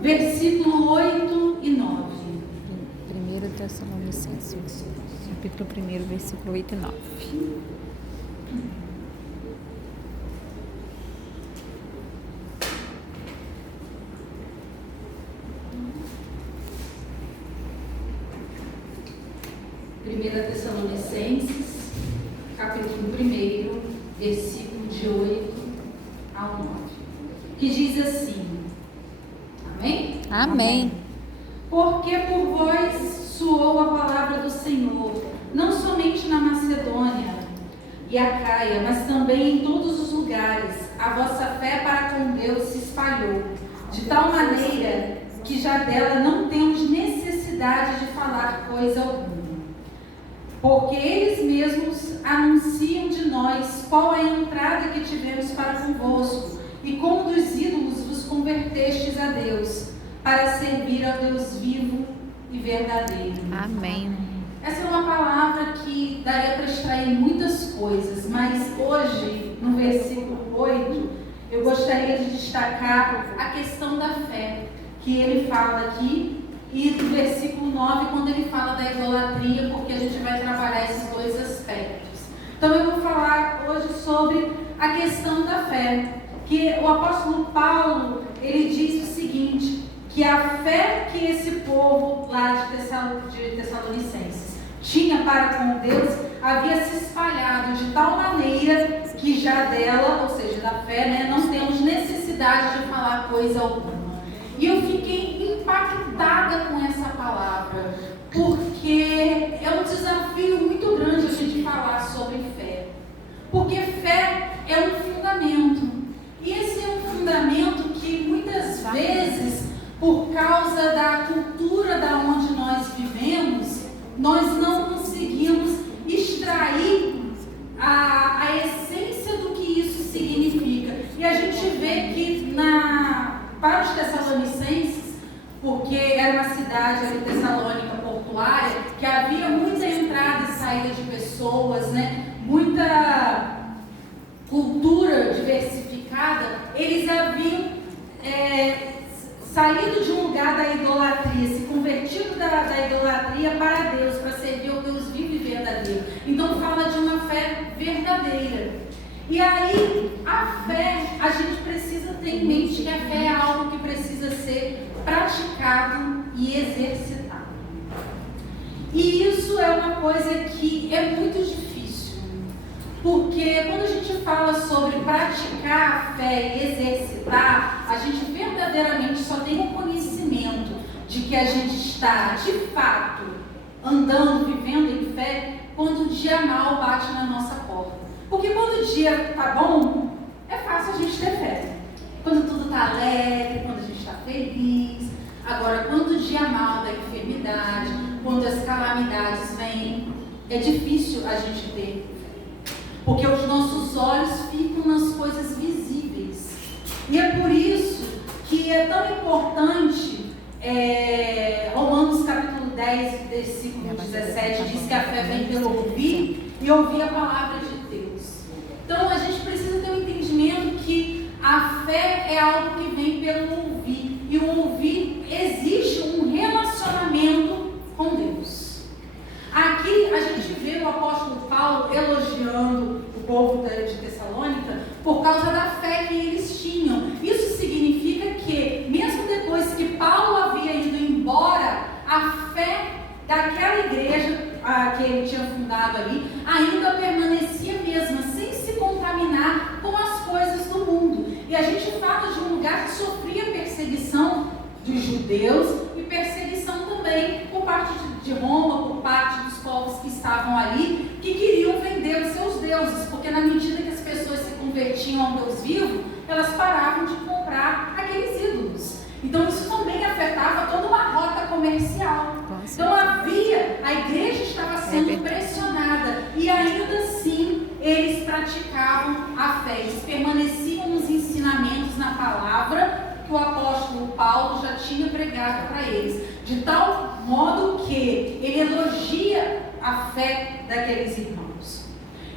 versículo 8 e 9. 1 Tessalonicenses, capítulo 1, versículo 8 e 9. Tessalonicenses, capítulo 1, versículo de 8 ao 9, que diz assim: amém? Amém. Porque por vós soou a palavra do Senhor, não somente na Macedônia e Acaia, mas também em todos os lugares. A vossa fé para com Deus se espalhou, de tal maneira que já dela não temos necessidade de falar coisa alguma. Porque eles mesmos anunciam de nós qual é a entrada que tivemos para convosco, e como dos ídolos vos convertestes a Deus, para servir ao Deus vivo e verdadeiro. Amém. Essa é uma palavra que daria para extrair muitas coisas, mas hoje, no versículo 8, eu gostaria de destacar a questão da fé, que ele fala aqui, e do versículo 9, quando ele fala da idolatria, porque a gente vai trabalhar esses dois aspectos. Então eu vou falar hoje sobre a questão da fé, que o apóstolo Paulo, ele diz o seguinte, que a fé que esse povo lá de Tessalonicenses tinha para com Deus, havia se espalhado de tal maneira que já dela, ou seja, da fé, não temos necessidade de falar coisa alguma. E eu fiquei impactada com essa palavra, porque é um desafio muito grande a gente falar sobre fé. Porque fé é um fundamento. E esse é um fundamento que muitas vezes, por causa da cultura da onde nós vivemos, nós não conseguimos extrair a essência do que isso significa. E a gente vê que para os tessalonicenses, porque era uma cidade ali, Tessalônica portuária, que havia muita entrada e saída de pessoas, muita cultura diversificada, eles haviam saído de um lugar da idolatria, se convertido da idolatria para Deus, para servir ao Deus vivo e verdadeiro. Então fala de uma fé verdadeira. E aí, a fé, a gente precisa ter em mente que a fé é algo que precisa ser praticado e exercitado. E isso é uma coisa que é muito difícil, porque quando a gente fala sobre praticar a fé e exercitar, a gente verdadeiramente só tem o conhecimento de que a gente está, de fato, andando, vivendo em fé, quando o dia mal bate na nossa porta. Porque quando o dia está bom, é fácil a gente ter fé. Quando tudo está alegre, quando a gente está feliz. Agora, quando o dia mal da enfermidade, quando as calamidades vêm, é difícil a gente ter fé. Porque os nossos olhos ficam nas coisas visíveis. E é por isso que é tão importante, Romanos capítulo 10, versículo 17, diz que a fé vem pelo ouvir e ouvir a palavra de Deus. Então a gente precisa ter um entendimento que a fé é algo que vem pelo ouvir. E o ouvir, existe um relacionamento com Deus. Aqui a gente vê o apóstolo Paulo elogiando o povo de Tessalônica por causa da fé que eles tinham. Isso significa que, mesmo depois que Paulo havia ido embora, a fé daquela igreja que ele tinha fundado ali ainda permanecia mesma, sem se contaminar com as coisas do mundo. E a gente fala de um lugar que sofria perseguição dos judeus e perseguição também por parte de Roma, por parte dos povos que estavam ali, que queriam vender os seus deuses, porque na medida que as pessoas se convertiam ao Deus vivo, elas paravam de comprar aqueles ídolos. Então isso também afetava toda uma rota comercial. Então a igreja estava sendo pressionada e ainda assim eles praticavam a fé, eles permaneciam nos ensinamentos, na palavra que o apóstolo Paulo já tinha pregado para eles, de tal modo que ele elogia a fé daqueles irmãos.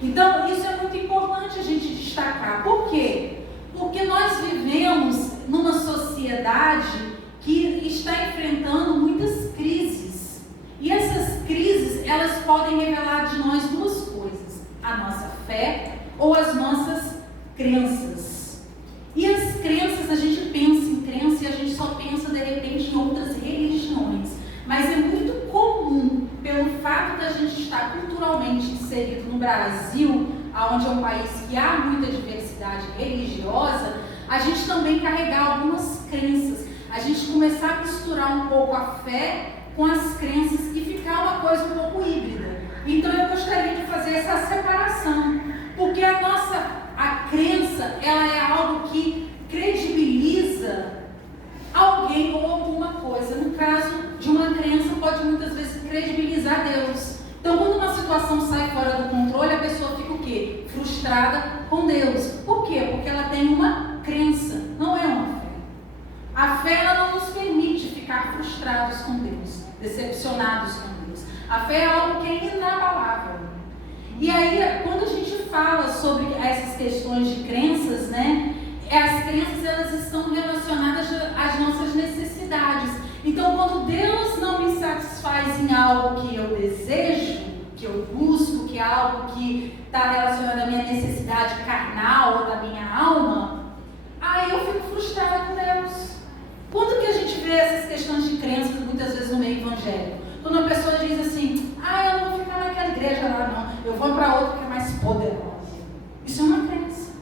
Então isso é muito importante a gente destacar. Por quê? Porque nós vivemos numa sociedade que está enfrentando muitas crises. E essas crises, elas podem revelar de nós duas coisas: a nossa fé ou as nossas crenças. E as crenças, a gente pensa em crença e a gente só pensa de repente em outras religiões. Mas é muito comum, pelo fato da gente estar culturalmente inserido no Brasil, onde é um país que há muita diversidade religiosa, a gente também carregar algumas crenças. A gente começar a misturar um pouco a fé com as crenças e ficar uma coisa um pouco híbrida. Então eu gostaria de fazer essa separação, porque a crença, ela é algo que credibiliza alguém ou alguma coisa. No caso de uma crença, pode muitas vezes credibilizar Deus. Então, quando uma situação sai fora do controle, a pessoa fica o quê? Frustrada com Deus. Por quê? Porque ela tem uma crença, não é uma fé. A fé, ela não nos permite ficar frustrados com Deus, decepcionados com Deus. A fé é algo que é inabalável. E aí, quando a gente fala sobre essas questões de crenças, né? As crenças, elas estão relacionadas às nossas necessidades. Então, quando Deus não me satisfaz em algo que eu desejo, que eu busco, que é algo que está relacionado à minha necessidade carnal ou da minha alma, aí eu fico frustrada com Deus. Quando que a gente vê essas questões de crença, muitas vezes no meio evangélico? Quando a pessoa diz assim, eu não vou ficar naquela igreja lá não, eu vou para outra que é mais poderosa. Isso é uma crença.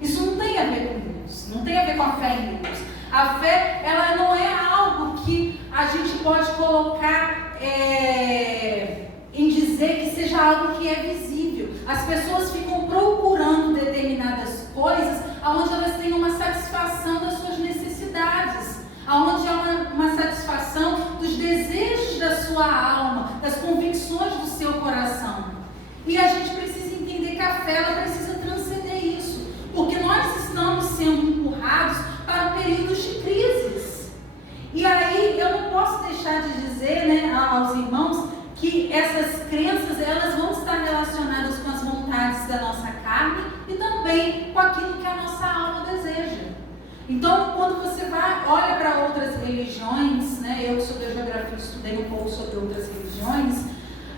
Isso não tem a ver com Deus, não tem a ver com a fé em Deus. A fé, ela não é algo que a gente pode colocar em dizer que seja algo que é visível. As pessoas ficam procurando determinadas coisas onde elas têm uma satisfação das suas necessidades, onde há uma satisfação dos desejos da sua alma, das convicções do seu coração. E a gente precisa entender que a fé, ela precisa transcender isso, porque nós estamos sendo empurrados para períodos de crises. E aí eu não posso deixar de dizer, né, aos irmãos, que essas crenças, elas vão estar relacionadas com as vontades da nossa carne e também com aquilo que a nossa alma deseja. Então, quando você olha para outras religiões, né, eu que sou da geografia, estudei um pouco sobre outras religiões,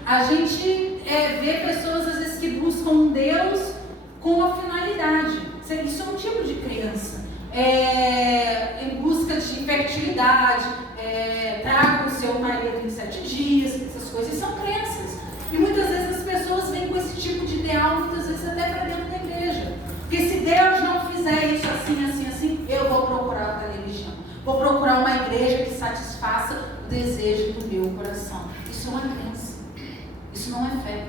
a gente vê pessoas às vezes que buscam um Deus com uma finalidade. Isso é um tipo de crença. Em busca de fertilidade, traga o seu marido em 7 dias, essas coisas são crenças. E muitas vezes as pessoas vêm com esse tipo de ideal, muitas vezes até para dentro da igreja. Porque se Deus não fizer isso assim, eu vou procurar outra religião. Vou procurar uma igreja que satisfaça o desejo do meu coração. Isso é uma crença. Isso não é fé.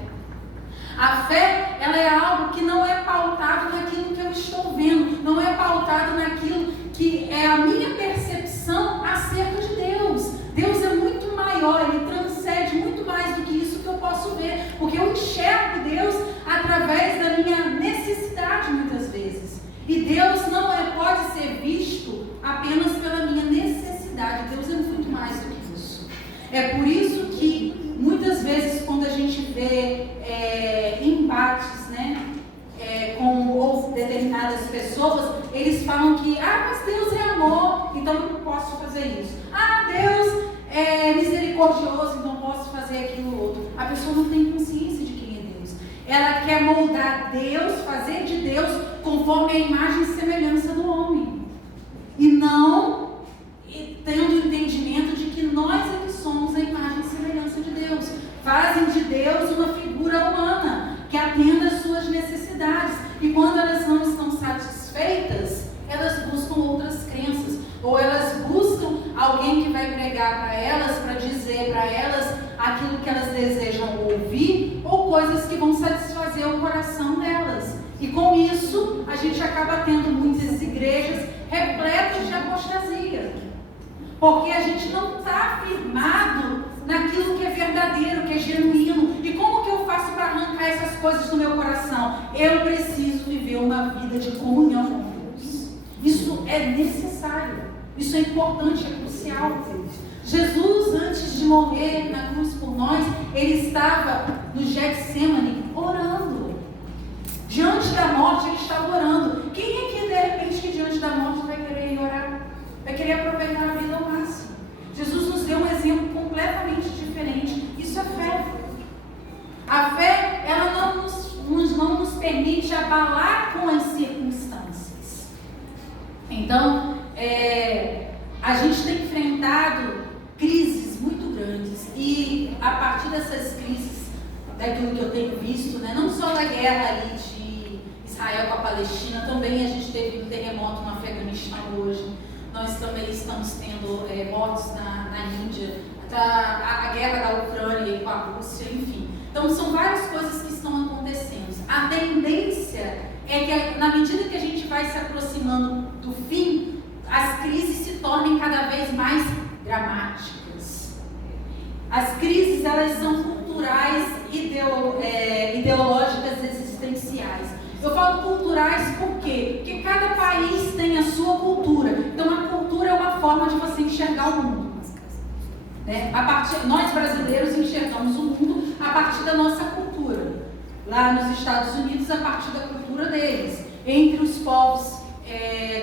A fé, ela é algo que não é pautado naquilo que eu estou vendo, não é pautado naquilo que é a minha percepção acerca de Deus. Deus é muito maior, Ele transcende muito mais do que isso que eu posso ver, porque eu enxergo Deus através da minha necessidade muitas vezes. E Deus não pode ser visto apenas pela minha necessidade. Deus é muito mais do que isso. É por isso que muitas vezes quando a gente vê embates, né, com determinadas pessoas, eles falam que, mas Deus é amor, então eu não posso fazer isso. Deus é misericordioso, então posso fazer aquilo outro. A pessoa não tem consciência de quem é Deus. Ela quer moldar Deus, fazer de Deus conforme a imagem e semelhança do homem. E não tendo o entendimento de que nós é que somos a imagem e semelhança de Deus. Fazem de Deus uma figura humana que atenda às suas necessidades. E quando elas não estão satisfeitas, elas buscam outras crenças. Ou elas buscam alguém que vai pregar para elas, para dizer para elas aquilo que elas desejam ouvir, ou coisas que vão satisfazer o coração delas. E com isso, a gente acaba tendo muitas igrejas repletas de apostasia. Porque a gente não está firmado naquilo que é verdadeiro, que é genuíno. E como que eu faço para arrancar essas coisas do meu coração? Eu preciso viver uma vida de comunhão com Deus. Isso é necessário. Isso é importante, é crucial. Jesus, antes de morrer na cruz por nós, ele estava no Getsemane orando. Diante da morte, ele estava orando. Quem aqui, de repente, que diante da morte vai querer ir orar? Vai querer aproveitar a vida ao máximo. a gente tem enfrentado crises muito grandes e a partir dessas crises, daquilo que eu tenho visto, né, não só da guerra ali de Israel com a Palestina, também a gente teve um terremoto no Afeganistão hoje, nós também estamos tendo mortes na Índia, a guerra da Ucrânia com a Rússia, enfim. Então são várias coisas que estão acontecendo. A tendência é que na medida que a gente vai se aproximando do fim, as crises se tornem cada vez mais dramáticas. As crises, elas são culturais, ideológicas, existenciais. Eu falo culturais por quê? Porque cada país tem a sua cultura. Então a cultura é uma forma de você enxergar o mundo. Né? Nós brasileiros enxergamos o mundo a partir da nossa cultura. Lá nos Estados Unidos, a partir da cultura deles. Entre os povos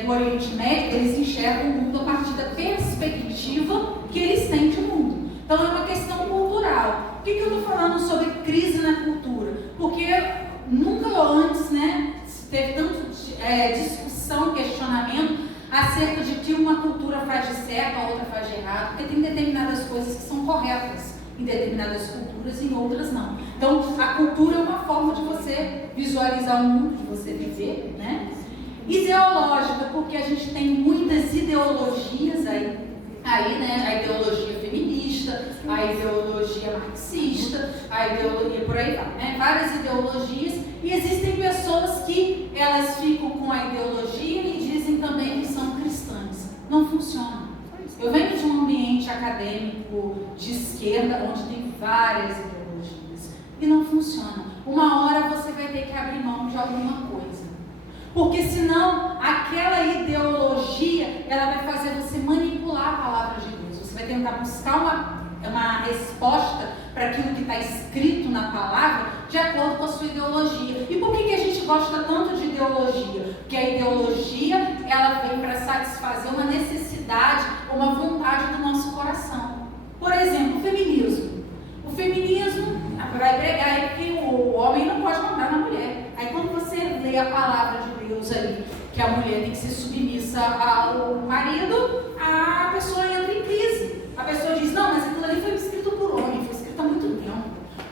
do Oriente Médio, eles enxergam o mundo a partir da perspectiva que eles têm de mundo. Então é uma questão cultural. Por que eu estou falando sobre crise na cultura? Porque nunca antes, né, teve tanto discussão, questionamento acerca de que uma cultura faz de certo, a outra faz de errado, porque tem determinadas coisas que são corretas em determinadas culturas e em outras não. Então, a cultura é uma forma de você visualizar o mundo, de você viver, né? Ideológica, porque a gente tem muitas ideologias aí, né? A ideologia feminista, a ideologia marxista, a ideologia por aí vai, né? Várias ideologias, e existem pessoas que elas ficam com a ideologia e dizem também que são cristãs. Não funciona. Eu venho de um ambiente acadêmico de esquerda, onde tem várias ideologias, e não funciona. Uma hora você vai ter que abrir mão de alguma coisa. Porque senão, aquela ideologia, ela vai fazer você manipular a palavra de Deus. Você vai tentar buscar uma resposta para aquilo que está escrito na palavra, de acordo com a sua ideologia. E por que a gente gosta tanto de ideologia? Porque a ideologia, ela vem para satisfazer uma necessidade, uma vontade do nosso coração. Por exemplo, o feminismo. O feminismo vai pregar que o homem não pode mandar na mulher. Aí quando você lê a palavra de Deus ali, que a mulher tem que ser submissa ao marido, a pessoa entra em crise. A pessoa diz, não, mas aquilo ali foi escrito por homem, foi escrito há muito tempo.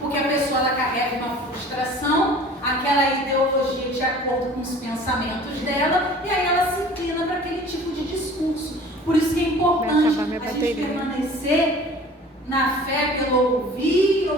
Porque a pessoa, ela carrega uma frustração, aquela ideologia de acordo com os pensamentos dela, e aí ela se inclina para aquele tipo de discurso. Por isso que é importante a gente permanecer na fé pelo ouvir